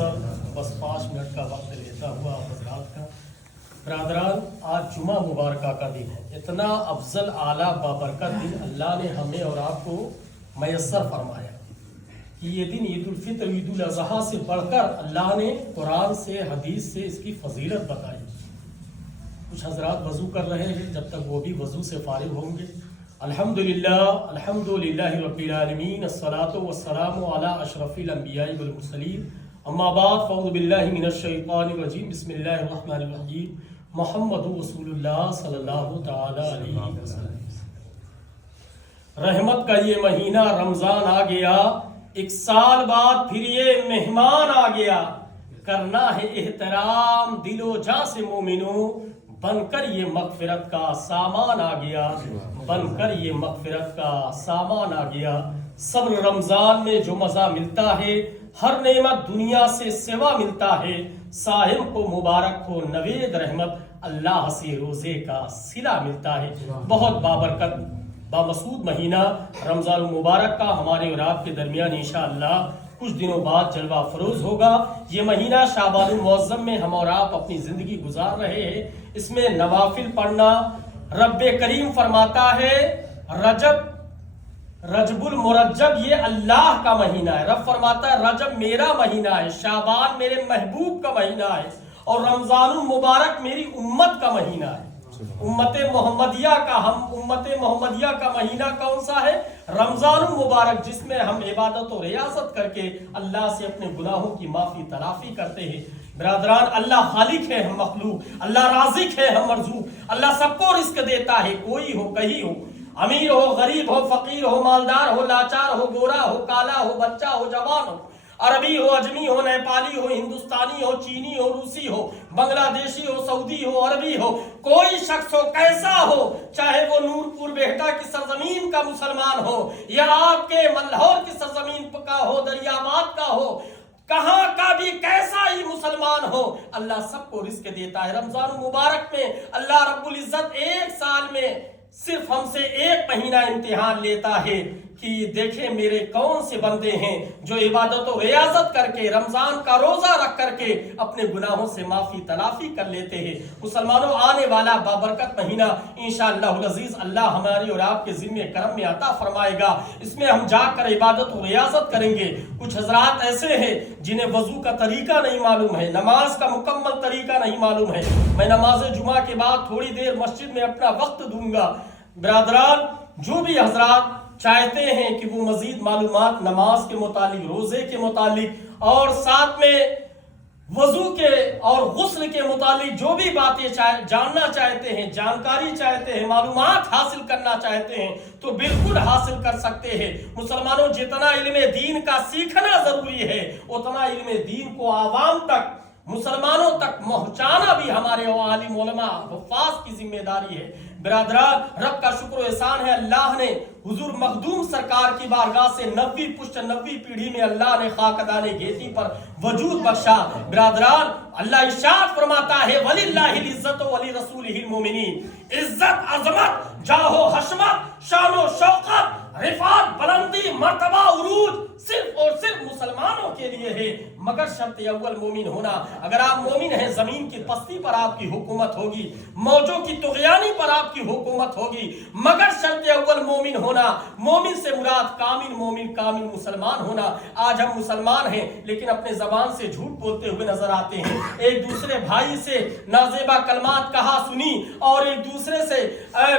مختصر بس 5 منٹ کا وقت لیتا ہوا آپ حضرات کا۔ برادران، آج جمعہ مبارکہ کا دن ہے، اتنا افضل اعلیٰ بابرکت دن اللہ نے ہمیں اور آپ کو میسر فرمایا کہ یہ دن عید الفطر عید الاضحیٰ سے بڑھ کر اللہ نے قرآن سے حدیث سے اس کی فضیلت بتائی۔ کچھ حضرات وضو کر رہے ہیں، جب تک وہ بھی وضو سے فارغ ہوں گے، الحمدللہ رب العالمین، الصلاۃ والسلام علی اشرف الانبیاء والمرسلین، اما بعد فاعوذ باللہ من الشیطان الرجیم، بسم اللہ الرحمن الرحیم، محمد رسول اللہ صلی اللہ تعالی علیہ وسلم۔ رحمت کا یہ مہینہ رمضان آ گیا، 1 سال بعد پھر یہ مہمان آ گیا، کرنا ہے احترام دل و جاں سے مومنوں، بن کر یہ مغفرت کا سامان آ گیا، بن کر یہ مغفرت کا سامان آ گیا۔ صبر رمضان میں جو مزہ ملتا ہے، ہر نعمت دنیا سے سوا ملتا ہے، صائم کو مبارک ہو نوید رحمت، اللہ سے روزے کا صلہ ملتا ہے۔ بہت بابرکت بامسعود مہینہ رمضان المبارک کا ہمارے اور آپ کے درمیان انشاءاللہ کچھ دنوں بعد جلوہ فروز ہوگا۔ یہ مہینہ شعبان المعظم میں ہم اور آپ اپنی زندگی گزار رہے ہیں، اس میں نوافل پڑھنا، رب کریم فرماتا ہے رجب المرجب یہ اللہ کا مہینہ ہے، رب فرماتا ہے رجب میرا مہینہ ہے، شعبان میرے محبوب کا مہینہ ہے، اور رمضان المبارک میری امت کا مہینہ ہے، امت محمدیہ کا مہینہ کون سا ہے؟ رمضان المبارک، جس میں ہم عبادت و ریاضت کر کے اللہ سے اپنے گناہوں کی معافی تلافی کرتے ہیں۔ برادران، اللہ خالق ہے، ہم مخلوق، اللہ رازق ہے، ہم مرزوق، اللہ سب کو رزق دیتا ہے، کوئی ہو کہیں ہو، امیر ہو غریب ہو فقیر ہو مالدار ہو لاچار ہو گورا ہو کالا ہو بچہ ہو جوان ہو، عربی ہو اجمی ہو نیپالی ہو ہندوستانی ہو چینی ہو روسی ہو بنگلہ دیشی ہو سعودی ہو عربی ہو، کوئی شخص ہو کیسا ہو، چاہے وہ نور پور بہٹا کی سرزمین کا مسلمان ہو یا آپ کے ملہور کی سرزمین کا ہو، دریاباد کا ہو، کہاں کا بھی کیسا ہی مسلمان ہو، اللہ سب کو رزق دیتا ہے۔ رمضان مبارک میں اللہ رب العزت 1 سال میں صرف ہم سے 1 مہینہ امتحان لیتا ہے کہ دیکھیں میرے کون سے بندے ہیں جو عبادت و ریاضت کر کے رمضان کا روزہ رکھ کر کے اپنے گناہوں سے معافی تلافی کر لیتے ہیں۔ مسلمانوں، آنے والا بابرکت مہینہ انشاءاللہ العزیز اللہ ہماری اور آپ کے ذمہ کرم میں عطا فرمائے گا، اس میں ہم جا کر عبادت و ریاضت کریں گے۔ کچھ حضرات ایسے ہیں جنہیں وضو کا طریقہ نہیں معلوم ہے، نماز کا مکمل طریقہ نہیں معلوم ہے، میں نماز جمعہ کے بعد تھوڑی دیر مسجد میں اپنا وقت دوں گا۔ برادران، جو بھی حضرات چاہتے ہیں کہ وہ مزید معلومات نماز کے متعلق، روزے کے متعلق اور ساتھ میں وضو کے اور غسل کے متعلق جو بھی باتیں جاننا چاہتے ہیں، جانکاری چاہتے ہیں، معلومات حاصل کرنا چاہتے ہیں تو بالکل حاصل کر سکتے ہیں۔ مسلمانوں، جتنا علم دین کا سیکھنا ضروری ہے اتنا علم دین کو عوام تک، مسلمانوں تک پہنچانا بھی ہمارے عالم علماء حفاظ کی ذمہ داری ہے۔ برادران، رب کا شکر و احسان ہے، اللہ نے حضور مخدوم سرکار کی بارگاہ سے 90 پیڑھی میں اللہ نے خاکدان گیتی پر وجود بخشا۔ برادران، اللہ ارشاد فرماتا ہے وَلِلَّهِ الْعِزَّةُ وَلِرَسُولِهِ الْمُؤْمِنِينَ، عزت عظمت جاہ و حشمت شان و شوقت رفعت بلندی مرتبہ عروج صرف اور صرف مسلمانوں کے لیے ہے، مگر شرط اول مومن ہونا۔ اگر آپ مومن ہیں زمین کی پستی پر آپ کی حکومت ہوگی، موجوں کی طغیانی پر آپ کی حکومت ہوگی، مگر شرط اول مومن ہونا۔ مومن سے مراد کامل مومن، کامل مسلمان ہونا۔ آج ہم مسلمان ہیں لیکن اپنے زبان سے جھوٹ بولتے ہوئے نظر آتے ہیں، ایک دوسرے بھائی سے نازیبا کلمات کہا سنی اور ایک دوسرے سے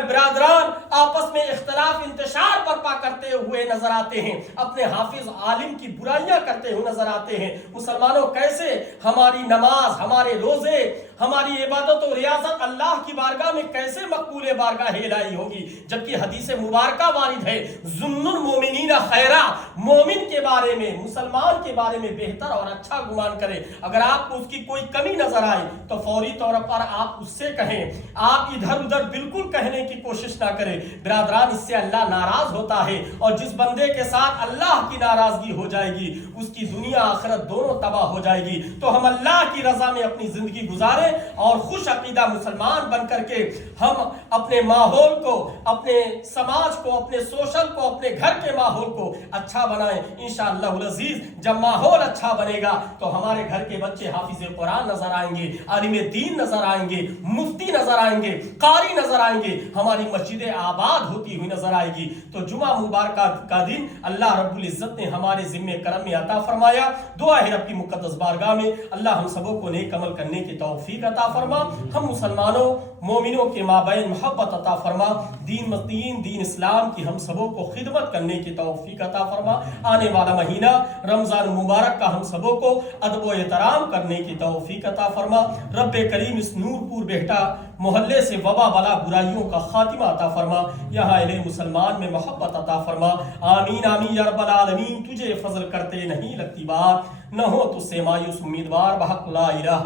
برادران آپس میں اختلاف انتشار برپا کرتے ہوئے نظر آتے ہیں، اپنے حافظ عالم کی برائیاں کرتے ہوئے نظر آتے ہیں۔ مسلمانوں، کیسے ہماری نماز، ہمارے روزے، ہماری عبادت و ریاضت اللہ کی بارگاہ میں کیسے مقبول بارگاہ الہی ہوگی، جبکہ حدیث مبارکہ وارد ہے ظن المؤمنین خیرا، مومن کے بارے میں، مسلمان کے بارے میں بہتر اور اچھا گمان کرے۔ اگر آپ کو اس کی کوئی کمی نظر آئے تو فوری طور پر آپ اس سے کہیں، آپ ادھر ادھر بالکل کہنے کی کوشش نہ کریں۔ برادران، اس سے اللہ ناراض ہوتا ہے، اور جس بندے کے ساتھ اللہ کی ناراضگی ہو جائے گی اس کی دنیا آخرت دونوں تباہ ہو جائے گی۔ تو ہم اللہ کی رضا میں اپنی زندگی گزاریں فرمائے اور خوش عقیدہ مسلمان بن کر کے ہم اپنے ماحول کو، اپنے سماج کو، اپنے سوشل کو، اپنے گھر کے ماحول کو اچھا بنائیں انشاءاللہ العزیز۔ جب ماحول اچھا بنے گا تو ہمارے گھر کے بچے حافظ قرآن نظر آئیں گے، عالم دین نظر آئیں گے، مفتی نظر آئیں گے، قاری نظر آئیں گے، ہماری مسجدیں آباد ہوتی ہوئی نظر آئے گی۔ تو جمعہ مبارکہ کا دن اللہ رب العزت نے ہمارے ذمہ کرم میں عطا فرمایا۔ دعا ہے رب کی مقدس بارگاہ میں اللہ ہم سبوں کو نیک عمل کرنے کی توفیق عطا فرما، ہم مسلمانوں مومنوں کے مابین محبت عطا فرما، دین اسلام کی ہم سبوں کو خدمت کرنے کی توفیق عطا فرما۔ آنے والا مہینہ رمضان مبارک کا ہم سبوں کو ادب و احترام کرنے کی توفیق عطا فرما۔ رب کریم اس نور پور بہٹا محلے سے وبا بلا برائیوں کا خاتمہ عطا فرما، یہاں اہل مسلمان میں محبت عطا فرما۔ آمین آمین یا رب العالمین۔ تجھے فضل کرتے نہیں لگتی بات، نہ ہو تجھ سے مایوس امیدوار، بحق لا الہ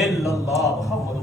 الا اللہ محمد